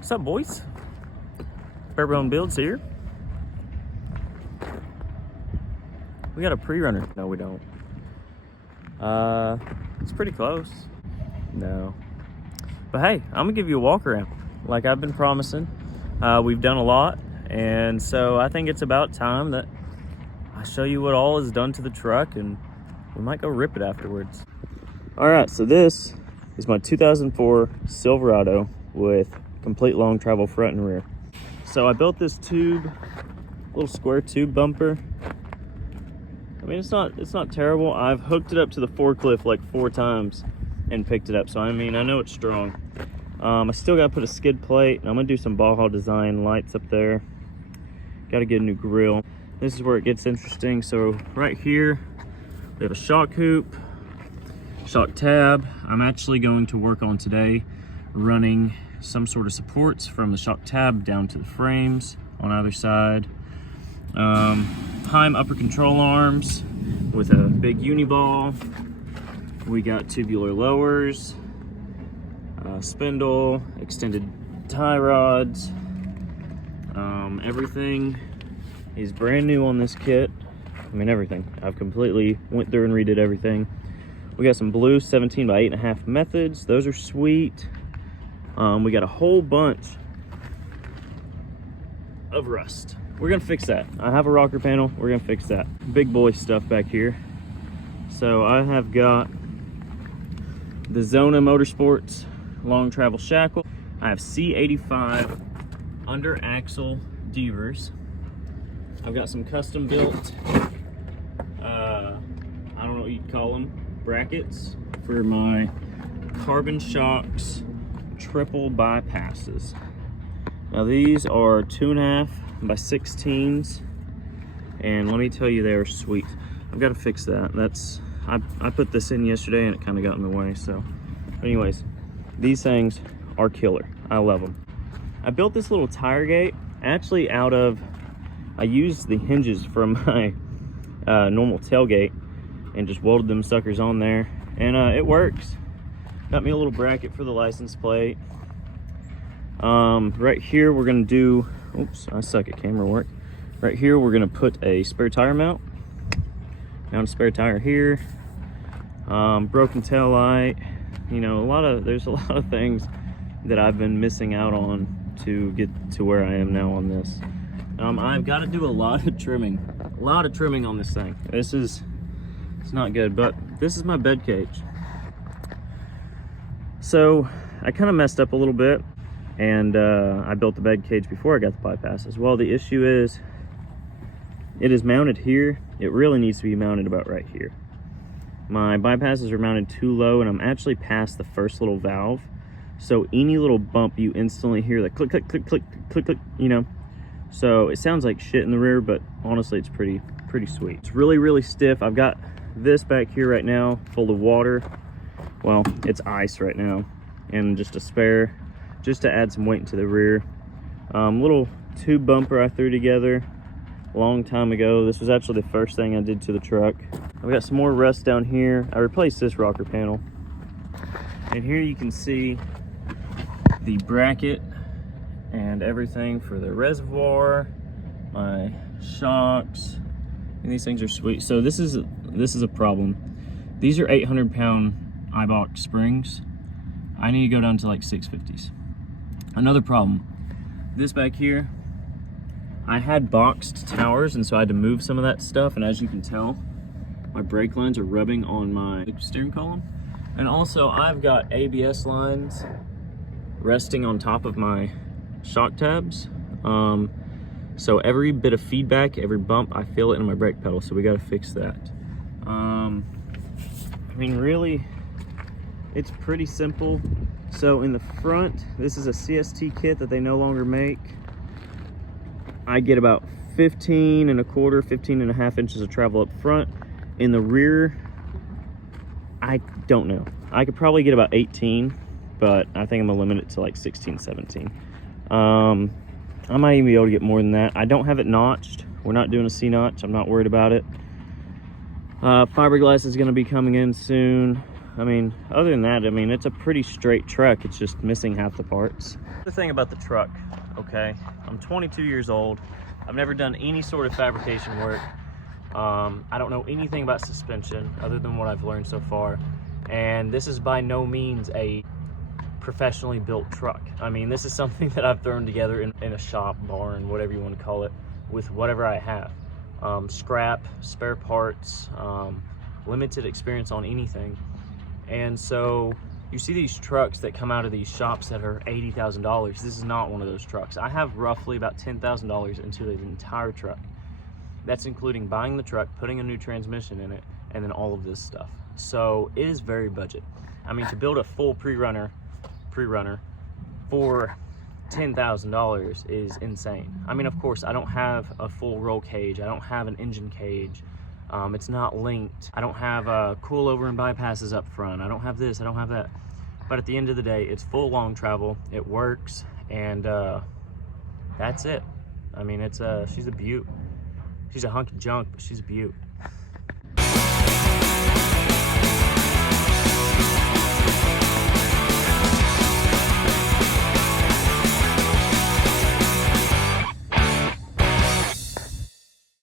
What's up, boys? Prerunner Builds here. We got a Prerunner. No, we don't. It's pretty close. No. But hey, I'm gonna give you a walk around like I've been promising. We've done a lot, and so I think it's about time that I show you what all is done to the truck, and we might go rip it afterwards. All right, so this is my 2004 Silverado with complete long travel front and rear. So I built this tube, little square tube bumper. I mean, it's not terrible. I've hooked it up to the forklift like 4 times and picked it up. So I mean, I know it's strong. I still got to put a skid plate, and I'm gonna do some Baja design lights up there. Got to get a new grill. This is where it gets interesting. So right here, we have a shock hoop, shock tab. I'm actually going to work on today running some sort of supports from the shock tab down to the frames on either side. Heim upper control arms with a big uni-ball. We got tubular lowers, spindle, extended tie rods. Everything is brand new on this kit. I mean, everything. I've completely went through and redid everything. We got some blue 17 by 8.5 methods. Those are sweet. We got a whole bunch of rust. We're gonna fix that. I have a rocker panel. We're gonna fix that. Big boy stuff back here. So I have got the Zona Motorsports long travel shackle. I have C85 under axle devers. I've got some custom built, I don't know what you'd call them, brackets for my carbon shocks triple bypasses. Now these are 2.5 by 16s, and let me tell you, they are sweet. I've got to fix that. I put this in yesterday and it kind of got in the way. So anyways, these things are killer. I love them. I built this little tire gate actually out of, I used the hinges from my normal tailgate and just welded them suckers on there, and it works. Got me a little bracket for the license plate. Right here we're gonna do, oops, I suck at camera work. Right here we're gonna put a spare tire mount. Mount a spare tire here. Broken tail light. You know, there's a lot of things that I've been missing out on to get to where I am now on this. I've got to do a lot of trimming on this thing. It's not good, but this is my bed cage. So I kind of messed up a little bit, and I built the bed cage before I got the bypasses. Well, the issue is it is mounted here. It really needs to be mounted about right here. My bypasses are mounted too low, and I'm actually past the first little valve. So any little bump, you instantly hear the click, click, click, click, click, click, you know. So it sounds like shit in the rear, but honestly, it's pretty sweet. It's really, really stiff. I've got this back here right now full of water. Well, it's ice right now, and just a spare, just to add some weight into the rear. Little tube bumper I threw together a long time ago. This was actually the first thing I did to the truck. I've got some more rust down here. I replaced this rocker panel, and here you can see the bracket and everything for the reservoir, my shocks, and these things are sweet. So this is a problem. These are 800-pound Ibach springs. I need to go down to like 650s. Another problem, this back here, I had boxed towers, and so I had to move some of that stuff, and as you can tell, my brake lines are rubbing on my steering column. And also I've got ABS lines resting on top of my shock tabs. So every bit of feedback, every bump, I feel it in my brake pedal, so we got to fix that. I mean, really, it's pretty simple. So in the front, this is a CST kit that they no longer make. I get about 15 and a half inches of travel up front. In the rear, I don't know. I could probably get about 18, but I think I'm gonna limit it to like 16, 17. I might even be able to get more than that. I don't have it notched. We're not doing a C notch. I'm not worried about it. Fiberglass is gonna be coming in soon. I mean, other than that, I mean, it's a pretty straight truck. It's just missing half the parts. The thing about the truck, okay, I'm 22 years old. I've never done any sort of fabrication work. I don't know anything about suspension other than what I've learned so far. And this is by no means a professionally built truck. I mean, this is something that I've thrown together in a shop, barn, whatever you want to call it, with whatever I have. Scrap, spare parts, limited experience on anything. And so you see these trucks that come out of these shops that are $80,000. This is not one of those trucks. I have roughly about $10,000 into the entire truck. That's including buying the truck, putting a new transmission in it, and then all of this stuff. So it is very budget. I mean, to build a full Prerunner for $10,000 is insane. I mean, of course, I don't have a full roll cage. I don't have an engine cage. It's not linked. I don't have coilover and bypasses up front. I don't have this, I don't have that. But at the end of the day, it's full long travel. It works, and that's it. I mean, she's a beaut. She's a hunk of junk, but she's a beaut.